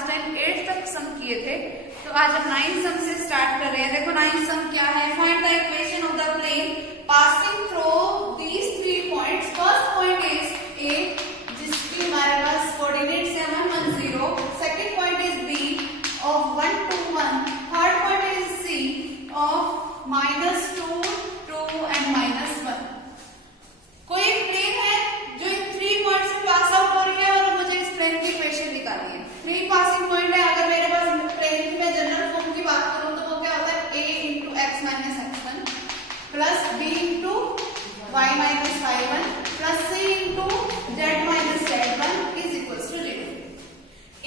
Last time 8 तक सम किए थे, तो आज हम 9 सम से स्टार्ट कर रहे हैं। देखो 9 सम क्या है, find the equation of the plane passing through these 3 points. First point is A, जिसकी हमारे पास कोऑर्डिनेट्स है 1 1 0। Second point is B of 1 2 1। Third point is C of -2 2 and -1। कोई एक प्लेन है जो इन 3 पॉइंट्स से पास आउट हो रही है और मुझे इस प्लेन की इक्वेशन निकालनी है। 3 पासिंग पॉइंट है, अगर मेरे पास प्लेन की मैं जनरल फॉर्म की बात करूं तो वो क्या होता है, a into x minus x1 plus b into y minus y1 plus c into z minus z1 is equals to 0।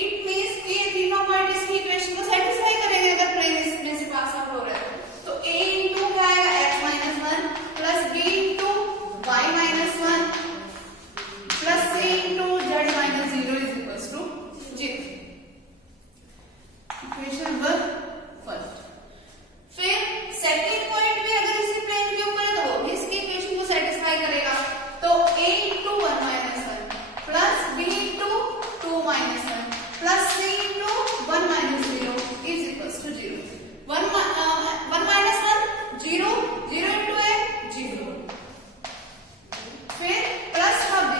It means कि ये तीनों पॉइंट इसकी इक्वेशन को सेटिस्फाई करेंगे अगर प्लेन इसमें से पास आउट हो रहा है। तो a into क्या आएगा, x minus 1 plus b into y minus 1 plus c into z minus 0 is equals to 0। Equation number first. फिर सेकंड पॉइंट भी अगर इसी प्लेन के ऊपर है तो वो भी इसकी इक्वेशन को सेटिस्फाई करेगा। तो a into 1 minus 1 plus b into 2 minus 1 plus c into 1 minus 0 is equals to 0। 1 minus 1 0, 0 into a 0, फिर प्लस का b,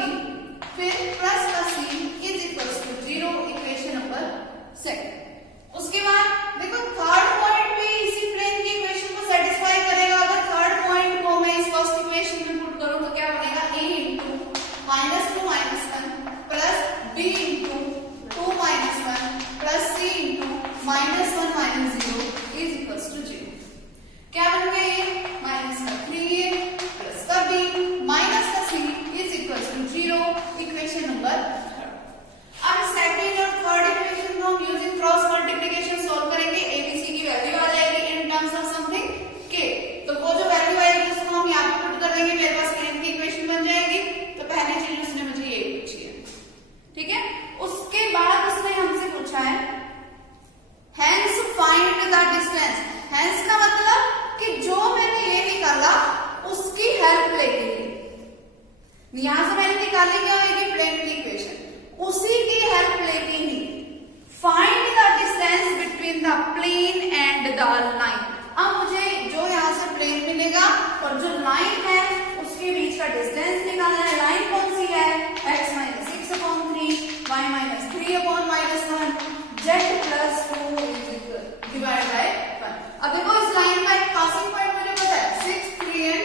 फिर प्लस का c is equals to 0। Equation number second. उसके बाद देखो थर्ड पॉइंट भी इसी प्लेन की इक्वेशन को सेटिस्फाई करेगा। अगर थर्ड पॉइंट को मैं इस फर्स्ट इक्वेशन में पुट करूं तो क्या बनेगा, a into -2 -1 plus b into 2 -1 plus c into -1 -0 is equals to 0। क्या बन गया, ये माइनस का 3a प्लस का b माइनस का c is equals to 0। Equation number third. अब सेकंड और थर्ड इक्वेशन को हम यूजिंग क्रॉस मल्टीप्लिकेशन सॉल्व करेंगे। abc की वैल्यू आ जाएगी in terms of something k, तो वो जो वैल्यू आएगी उसको हम यहाँ पे पुट कर देंगे, मेरे पास प्लेन की इक्वेशन बन जाएगी। तो पहली चीज उसने मुझे ये पूछी है, ठीक है। उसके बाद उसने हमसे पूछा है hence find the distance। hence का मतलब कि जो मैंने ये निकाला उसकी हेल्प लेके, यहां से मैंने निकाली क्या होगी, प्लेन की इक्वेशन, उसी की हेल्प लेके ही find the distance between the plane and the line. अब मुझे जो यहाँ से प्लेन मिलेगा और जो लाइन है उसके बीच का डिस्टेंस निकालना है। लाइन कौन सी है, x minus 6/3 y minus 3/-1 z plus 2 divide by 1। अब देखो इस लाइन का एक पासिंग पॉइंट मुझे पता है 6 3 एंड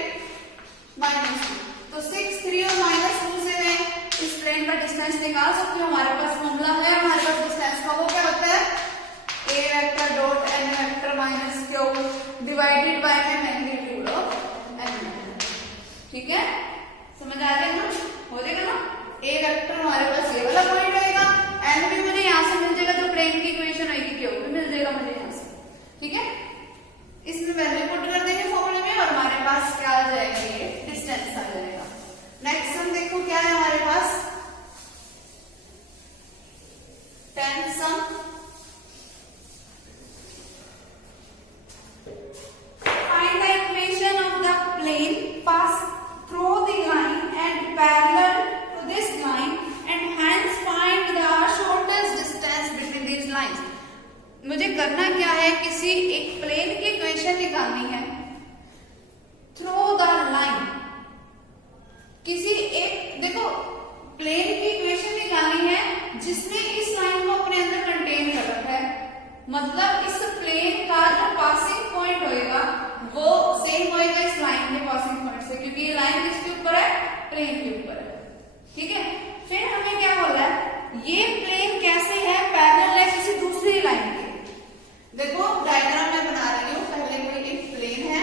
-2, तो 6 3 और -2 से मैं इस प्लेन का डिस्टेंस निकाल सकती हूँ। हमारे पास फॉर्मूला है हमारे पास डिस्टेंस का, वो क्या होता है a vector dot n vector minus q divided by magnitude of n। ठीक है, समझ आ जाएगा, हो जाएगा ना। a वेक्टर हमारे पास ये वाला पॉइंट रहेगा, n भी मुझे यहाँ से मिल जाएगा, जो प्लेन की इक्वेशन आएगी q भी मिल जाएगा मुझे यहाँ से, ठीक है। इसमें वैल्यू पुट कर देंगे फॉर्मूले में और हमारे पास क्या आ जाएगा, ये डिस्टेंस आ जाएगा। नेक्स्ट सम देखो क्या है हमारे पास, 10th sum. Find the equation of the plane pass through the line and parallel to this line and hence find the shortest distance between these lines. मुझे करना क्या है, किसी एक प्लेन की इक्वेशन निकालनी है थ्रू द लाइन। किसी एक, देखो प्लेन की इक्वेशन निकालनी है जिसने इस लाइन को अपने अंदर कंटेन कर रखा है, मतलब इस प्लेन का जो पासिंग पॉइंट होएगा वो सेम होएगा इस लाइन के पासिंग पॉइंट से, क्योंकि ये लाइन किसके ऊपर है, प्लेन के ऊपर है, ठीक है। फिर हमें क्या बोला है, ये प्लेन कैसे है, पैरेलल है किसी दूसरी लाइन के। देखो डायग्राम मैं बना रही हूँ, पहले कोई एक प्लेन है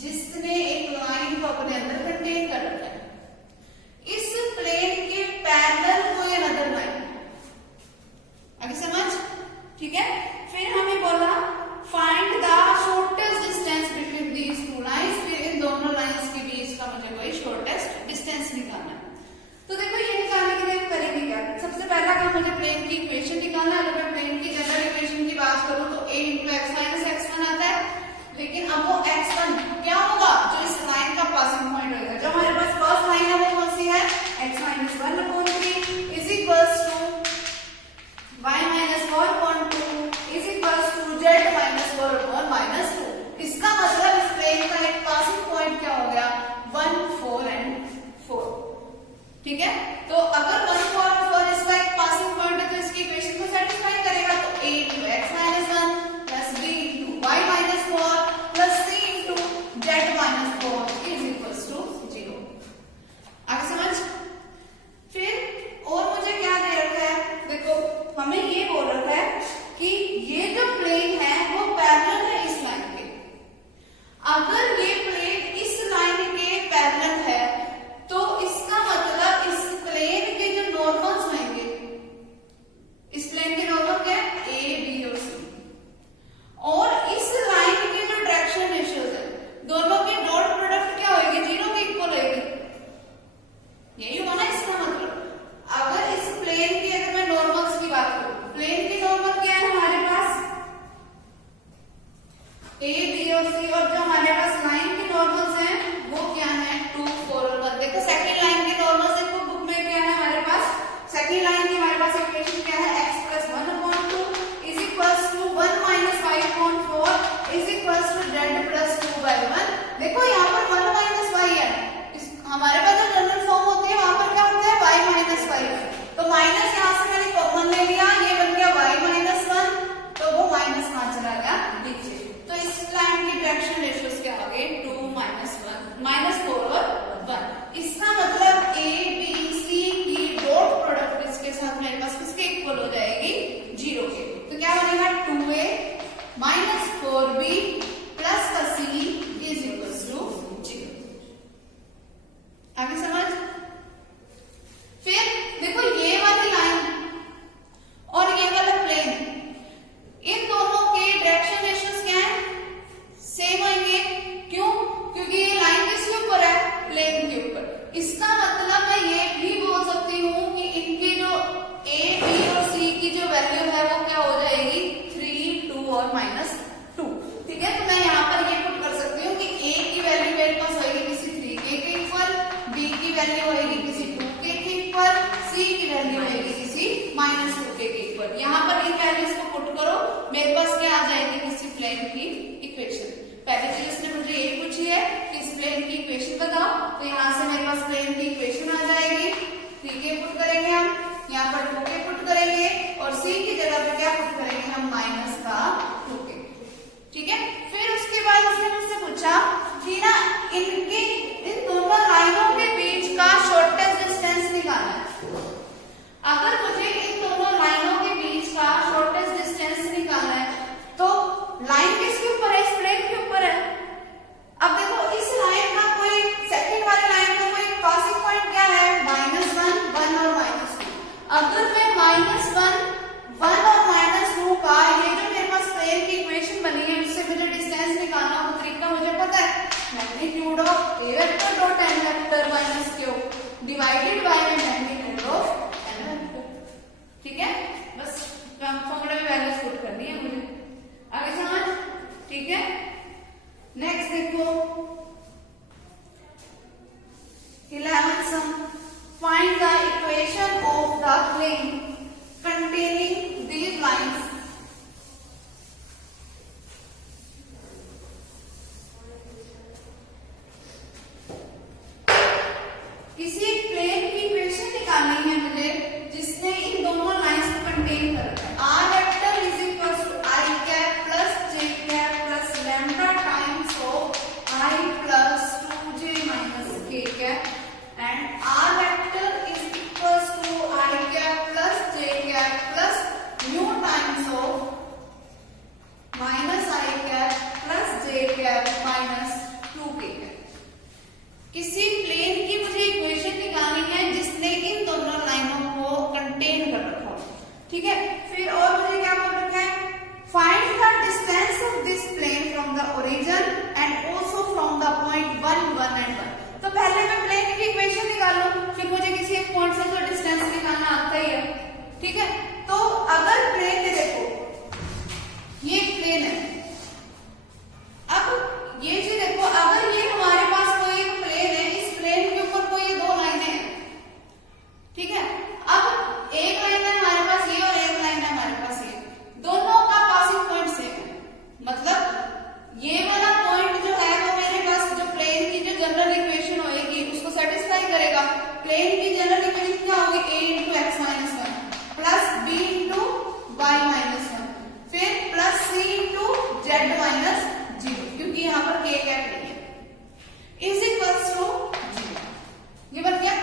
जिसने एक लाइन को अपने अंदर कंटेन कर रखा है, इस प्लेन के पैरेलल कोई अनदर लाइन, आगे समझ, ठीक है। फिर हमें बोला find the shortest distance between these two lines. फिर इन दोनों लाइंस के बीच का मुझे कोई शॉर्टेस्ट डिस्टेंस निकालना है। तो देखो ये निकालने के लिए हम करेंगे क्या, सबसे पहला काम मुझे प्लेन की इक्वेशन निकालना है। अगर मैं प्लेन की जनरल इक्वेशन की बात करूं तो a into x minus x1 आता है, लेकिन अब वो x1 क्या होगा, जो इस लाइन का पासिंग पॉइंट होगा। जो हमारे पास फर्स्ट लाइन है वो कौन सी है, x minus 1/3 is equals to y minus पास इक्वेशन क्या है, x plus 1/2 is equals to 1 minus 5/4 is equals to z plus 2/1। देखो यहाँ पर 1 माइनस 5 है, हमारे पास जो जनरल फॉर्म होती है वहां पर क्या होता है y माइनस 5, तो माइनस यहाँ से मैंने कॉमन ले लिया, ये बन गया y माइनस 1, तो वो माइनस कहाँ चला गया नीचे। तो इस लाइन की डायरेक्शन रेशियोज क्या हो गए, 2 माइनस 1 माइनस 4 और 1। इसका मतलब a b c की डॉट प्रोडक्ट इसके साथ मेरे पास किसके इक्वल हो जाएगी, 0 के। तो क्या बनेगा 2a माइनस 4b प्लस का c इज इक्वल्स टू 0। आगे समझ। फिर देखो ये वाली लाइन और ये वाला प्लेन, इन दोनों के डायरेक्शन रेशियोज क्या है, सेम होंगे। क्यों, क्योंकि ये लाइन किसके ऊपर है, प्लेन के ऊपर। इसका मतलब मैं ये भी बोल सकती हूँ कि इनके जो a b और c की जो वैल्यू है वो क्या हो जाएगी, 3 2 और -2। ठीक है, तो मैं यहाँ पर ये पुट कर सकती हूँ कि a की वैल्यू मेरे पास होगी किसी 3k के इक्वल, b की वैल्यू होगी किसी 2k के इक्वल, c की वैल्यू होगी किसी -2k के इक्वल। यहाँ पर इन वैल्यूज को पुट करो, मेरे पास क्या आ जाएगी, किसी प्लेन की इक्वेशन। पहली चीज इसने मुझे यही पूछी है कि इस प्लेन की इक्वेशन बताओ, तो यहाँ से मेरे पास प्लेन की इक्वेशन आ जाएगी। 3k पुट करेंगे हम, यहाँ पर 2k पुट करेंगे और c की जगह पे क्या पुट करेंगे हम, माइनस का 2k। ठीक है, फिर उसके बाद उसने मुझसे पूछा कि ना इनकी इन दोनों लाइनों के बीच का शॉर्टेस्ट डिस्टेंस निकालना है। अगर मुझे इन दोनों लाइनों के बीच का शॉर्टेस्ट डिस्टेंस निकालना है तो लाइन किसके ऊपर है, इस प्लेन के ऊपर है। अब देखो इस लाइन का कोई सेकंड वाली लाइन का कोई पासिंग पॉइंट क्या है, -1 1 और -2। अगर मैं -1 1 और -2 का ये जो मेरे पास प्लेन की इक्वेशन बनी है उससे मुझे डिस्टेंस निकालना हो, तरीका मुझे पता है, magnitude of a vector dot n vector minus q divided by magnitude of n vector. ठीक है, बस फॉर्मूला में वैल्यूज पुट करनी है मुझे। आगे समझ। ठीक है, नेक्स्ट देखो 11th sum, find the equation of the plane containing these lines। किसी प्लेन की इक्वेशन निकालनी है मुझे जिसने इन दोनों लाइंस को कंटेन कर रखा है। r vector is equals to i cap plus j cap plus lambda times of i plus 2j minus k cap and r vector is equals to i cap plus j cap plus nu times of minus i cap plus j cap minus 2k cap. किसी plane की मुझे equation निकालनी है जिसने इन दोनों लाइनों को contain कर रखा हो। ठीक है, फिर और मुझे क्या बोल रखा है, find the distance of this plane from the origin and also from the point 1 1 and 1। तो पहले मैं प्लेन की इक्वेशन निकालूं, फिर मुझे किसी एक पॉइंट से तो डिस्टेंस निकालना आता ही है। ठीक है, तो अगर प्लेन में देखो ये प्लेन है, अब ये चीज देखो, अगर ये हमारे पास कोई एक प्लेन है, इस प्लेन के ऊपर कोई ये 2 लाइनें हैं। ठीक है, अब एक लाइन है हमारे पास ये और एक लाइन है हमारे पास ये, दोनों का पासिंग पॉइंट सेम है। मतलब ये वाला पॉइंट जो है वो मेरे पास जो प्लेन की जो जनरल इक्वेशन होगी उसको सेटिस्फाई करेगा। प्लेन की जनरल इक्वेशन क्या होगी, a × x - 1 plus b × y - 1 फिर प्लस c × z - 0, क्योंकि यहाँ पर k कैप नहीं है, इज इक्वल्स टू 0। ये बन गया,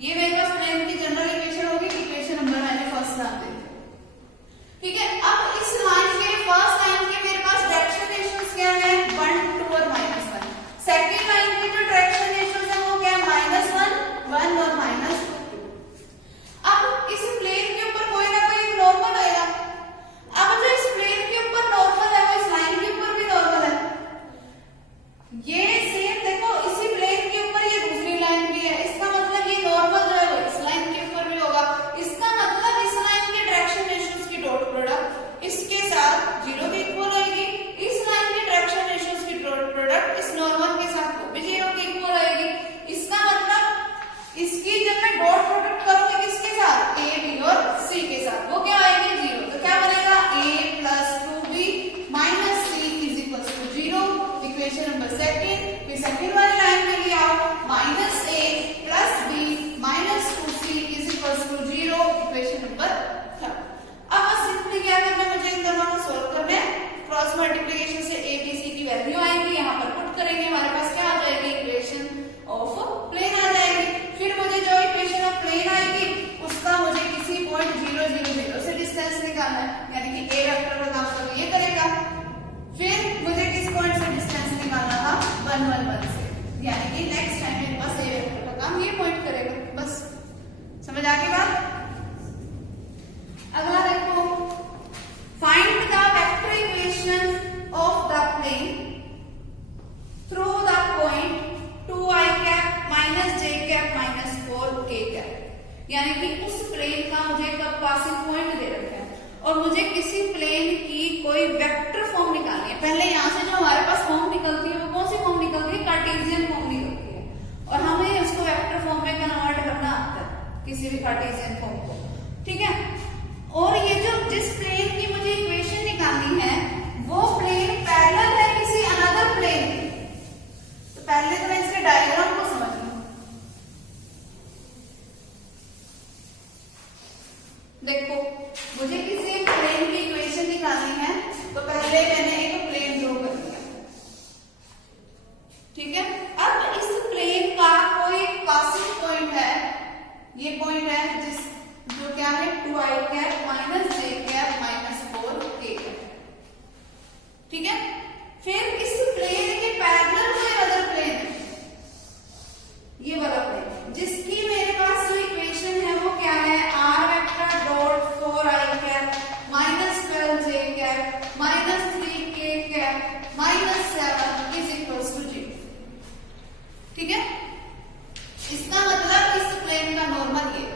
ये मेरे पास प्लेन की जनरल इक्वेशन होगी, इक्वेशन नंबर मैंने फर्स्ट नाम दे दिया। ठीक है, अब इस लाइन के फर्स्ट लाइन के मेरे पास डायरेक्शन रेशियोज क्या है, 1 2 और -1। सेकंड लाइन के जो डायरेक्शन रेशियोज है वो क्या है, -1 1 और -2। अब इस प्लेन के ऊपर कोई ना कोई नॉर्मल होगा। अब जो इस प्लेन के ऊपर नॉर्मल है वो इस लाइन के ऊपर भी नॉर्मल है। ये सेम देखो, इसी प्लेन के ऊपर ये दूसरी लाइन भी है, इसका मतलब ये नॉर्मल जो है वो इस लाइन के ऊपर भी होगा। इसका मतलब इस लाइन के क्रॉस मल्टीप्लिकेशन से ए बी सी की वैल्यू आएगी, यहाँ पर पुट करेंगे, हमारे पास क्या आ जाएगी, इक्वेशन ऑफ प्लेन आ जाएगी। फिर मुझे जो इक्वेशन ऑफ प्लेन आएगी उसका मुझे किसी पॉइंट 0 0 0 से डिस्टेंस निकालना है, यानी कि ए वेक्टर का काम तो ये करेगा। फिर मुझे किस पॉइंट से डिस्टेंस निकालना था, 1 1 1 से, यानी कि नेक्स्ट टाइम मेरे पास ए वेक्टर का काम ये पॉइंट करेगा। बस समझ आ गई बात। अगला देखो, find the vector equation of the plane through the point 2i cap minus j cap minus 4k cap, यानी कि उस प्लेन का मुझे एक पासिंग पॉइंट दे रखा है और मुझे किसी प्लेन की कोई वेक्टर फॉर्म निकालनी है। पहले यहाँ से जो हमारे पास फॉर्म निकलती है वो कौन सी फॉर्म निकलती है, कार्टेशियन फॉर्म निकलती है, और हमें उसको वेक्टर फॉर्म में कन्वर्ट करना आता है किसी भी कार्टेशियन फॉर्म को, ठीक है। और ये जो जिस प्लेन की मुझे इक्वेशन निकालनी है वो प्लेन पैरेलल है किसी अनदर प्लेन। तो पहले तो मैं इसके डायग्राम को समझ लूं। देखो, मुझे किसी प्लेन की इक्वेशन निकालनी है तो पहले मैंने एक प्लेन ड्रॉ कर दिया, ठीक है। अब इस प्लेन का कोई पासिंग पॉइंट है, ये पॉइंट है जिस जो क्या है 2i cap minus j cap minus 4k cap, ठीक है। फिर इस प्लेन के पैरेलल कोई अदर प्लेन है, ये वाला प्लेन, जिसकी मेरे पास जो इक्वेशन है वो क्या है, r vector dot 4i cap minus 12j cap minus 3k cap minus 7 is equals to 0, ठीक है। इसका मतलब इस प्लेन का नॉर्मल ये,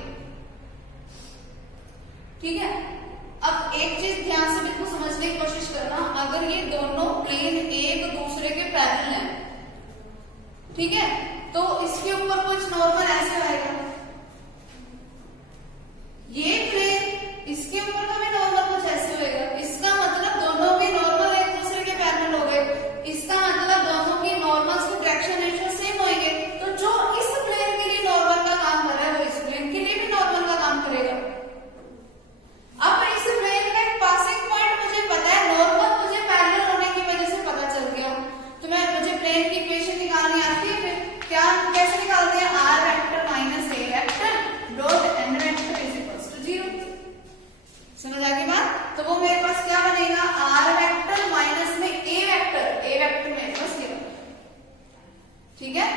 ठीक है। अब एक चीज ध्यान से बिल्कुल समझने की कोशिश करना, अगर ये दोनों प्लेन एक दूसरे के पैरेलल हैं, ठीक है, तो इसके ऊपर कुछ नॉर्मल ऐसे आएगा, ये प्लेन इसके ऊपर का भी नॉर्मल कुछ ऐसे होएगा। इसका मतलब दोनों के नॉर्मल एक दूसरे के पैरेलल हो गए, इसका मतलब दोनों की नॉर्मल्स की डायरेक्शन रेशियो सेम होंगे। तो जो इस प्लेन के लिए नॉर्मल का काम कर रहा है वो इस प्लेन के लिए भी नॉर्मल का काम करेगा। अब इस प्लेन का एक पासिंग पॉइंट मुझे पता है, नॉर्मल मुझे पैरेलल होने की वजह से पता चल गया, तो मैं मुझे प्लेन की इक्वेशन निकालनी आती है। फिर क्या कैसे निकालते हैं, r vector minus a vector dot n vector is equals to 0। समझ आ गई बात। तो वो मेरे पास क्या बनेगा, r वेक्टर माइनस में a वेक्टर मेरे पास ये बनेगा, ठीक है।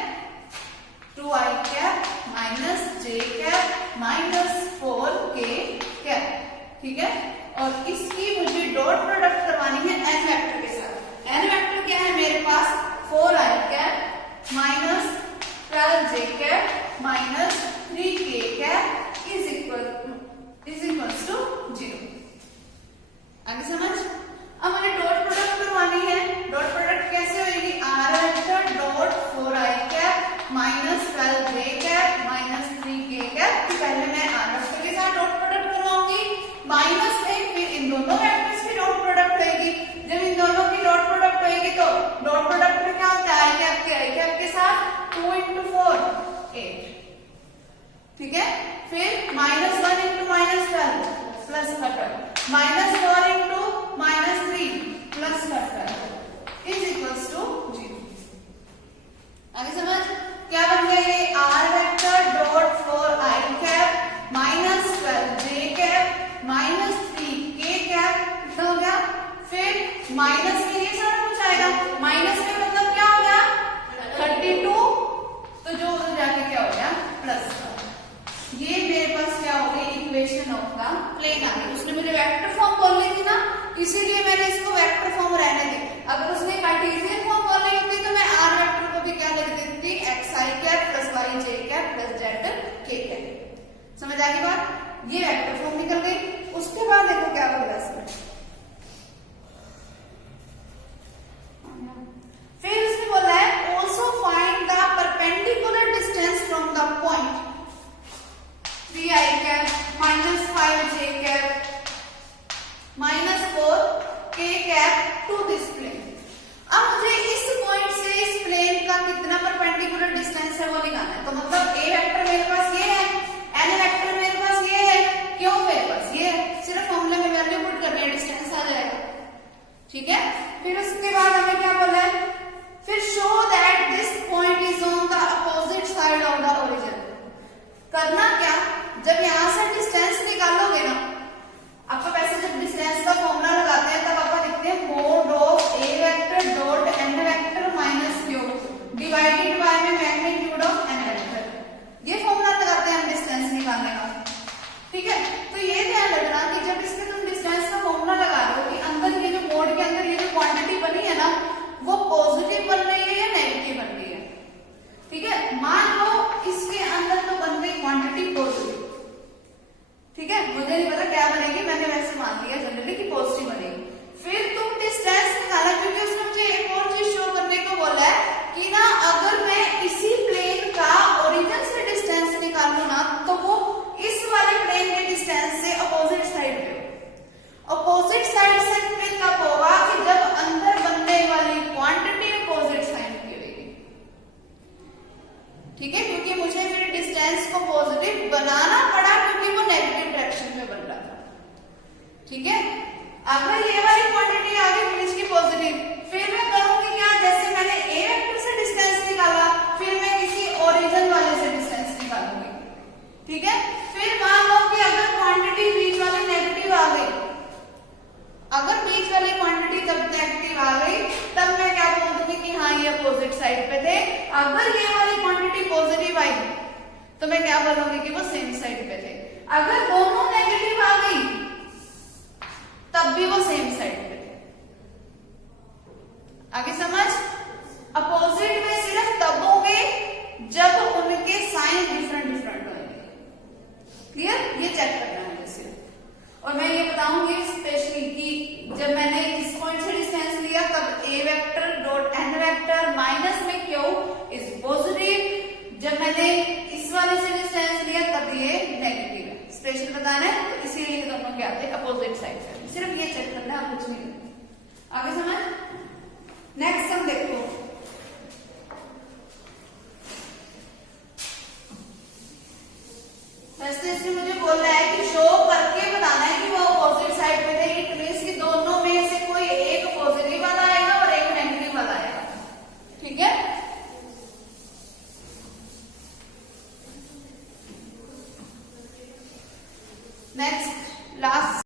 2i cap minus j cap minus 4k cap, ठीक है। और इसकी मुझे डॉट प्रोडक्ट करवानी है n वेक्टर के साथ। n वेक्टर क्या है मेरे पास, 4i cap minus 12j cap minus 3k cap is equals to 0। आगे समझ। अब मुझे डॉट प्रोडक्ट करवानी है, डॉट प्रोडक्ट कैसे होगी, r vector dot 4i cap minus 12j cap minus 3k cap. पहले मैं r वेक्टर के साथ डॉट प्रोडक्ट करवाऊंगी, माइनस में फिर इन दोनों वेक्टर्स की डॉट प्रोडक्ट होगी। जब इन दोनों की डॉट प्रोडक्ट होगी तो डॉट प्रोडक्ट में क्या होता है, i कैप के साथ 2 into 4 8, ठीक है। फिर minus 1 into minus 12 plus 12 minus 4 into minus 3 plus 12 is equals to 0। आगे समझ। क्या बन गया ये, r vector dot 4i cap minus 12j cap minus 3k cap हो गया। फिर माइनस में ये सारा कुछ आएगा, माइनस में मतलब क्या हो गया 32, तो जो उधर जाके क्या हो गया प्लस। ये मेरे पास क्या हो गई, इक्वेशन ऑफ द प्लेन आ गई। उसने मुझे वेक्टर फॉर्म बोलनी थी ना, इसीलिए मैंने इसको वेक्टर फॉर्म रहने दी। अगर उसने कार्टेशियन फॉर्म बोलनी होती तो मैं r वेक्टर को भी क्या लिख देती, xi cap plus yj cap plus zk cap. समझ आ गई बात। ये वेक्टर फॉर्म निकल गई। उसके बाद देखो क्या बोला इसमें, फिर उसने बोला है also find the perpendicular distance from the point 3i cap minus 5j cap minus 4k cap to this plane. अब मुझे इस पॉइंट से इस प्लेन का कितना परपेंडिकुलर डिस्टेंस है वो निकालना है। तो मतलब a वेक्टर मेरे पास ये है, n वेक्टर मेरे पास ये है, क्यों मेरे पास ये है, सिर्फ फॉर्मूले में वैल्यू पुट करनी है, डिस्टेंस आ जाएगा। ठीक है। फिर उसके बाद हमें क्या बोला है, फिर show that this point is on the opposite side of the origin. करना क्या, जब यहां से डिस्टेंस निकालोगे ना, आपको वैसे जब डिस्टेंस का फॉर्मूला लगाते हैं तब आपको लिखते हैं mod of A vector dot N vector minus Q divided by में मैग्नीट्यूड ऑफ एन वेक्टर। ये फॉर्मूला लगाते हैं हम डिस्टेंस निकालने का, ठीक है। तो ये ध्यान रखना कि जब इसमें तुम डिस्टेंस का फॉर्मूला लगा रहे हो कि अंदर ये जो मोड के अंदर ये जो क्वांटिटी बनी है ना, वो पॉजिटिव बन रही है या नेगेटिव बन रही है, ठीक है। मान लो इसके अंदर तो बन रही क्वांटिटी पॉजिटिव, ठीक है। मुझे नहीं पता क्या बनेगी, मैंने वैसे मान लिया जनरली कि पॉजिटिव बनेगी। फिर तुम डिस्टेंस निकाला, क्योंकि उसने मुझे एक और चीज शो करने को बोला है कि ना अगर मैं इसी प्लेन का ओरिजिन से डिस्टेंस निकालू ना, तो वो इस वाले प्लेन के डिस्टेंस से अपोजिट साइड पे, अपोजिट साइड से कब होगा कि जब अंदर बनने वाली क्वांटिटी अपोजिट साइड की होगी, ठीक है। क्योंकि मुझे फिर डिस्टेंस को पॉजिटिव बनाना पड़ा क्योंकि वो नेगेटिव डायरेक्शन में बन रहा था, ठीक है। अगर ये वाली क्वांटिटी आ गई फिर इसकी पॉजिटिव, फिर मैं करूंगी क्या, जैसे मैंने ए वेक्टर से डिस्टेंस निकाला, फिर मैं किसी ओरिजिन वाले से डिस्टेंस निकालूंगी, ठीक है। फिर मान लो कि अगर क्वांटिटी बीच वाली नेगेटिव आ गई, अगर बीच वाली क्वांटिटी जब नेगेटिव आ गई तब मैं क्या बोल दूंगी कि हाँ ये अपोजिट साइड पे थे। अगर ये वाली क्वांटिटी पॉजिटिव आई तो मैं क्या बोलूंगी कि वो सेम साइड पे थे। अगर दोनों नेगेटिव आ गई तब भी वो सेम साइड पे थे। आगे समझ, अपोजिट में सिर्फ तब होंगे जब उनके साइन डिफरेंट डिफरेंट होंगे, क्लियर। ये चेक करना है सिर्फ। और मैं ये बताऊंगी स्पेशली कि जब मैंने इस पॉइंट से डिस्टेंस लिया तब A vector dot N vector minus में क्यू इज पॉजिटिव, जब मैंने इस वाले से डिस्टेंस लिया तब ये नेगेटिव है। स्पेशल बताना है तो इसीलिए दोनों क्या आते हैं अपोजिट साइड से, सिर्फ ये चेक करना है, कुछ नहीं। आगे समझ। नेक्स्ट हम देखो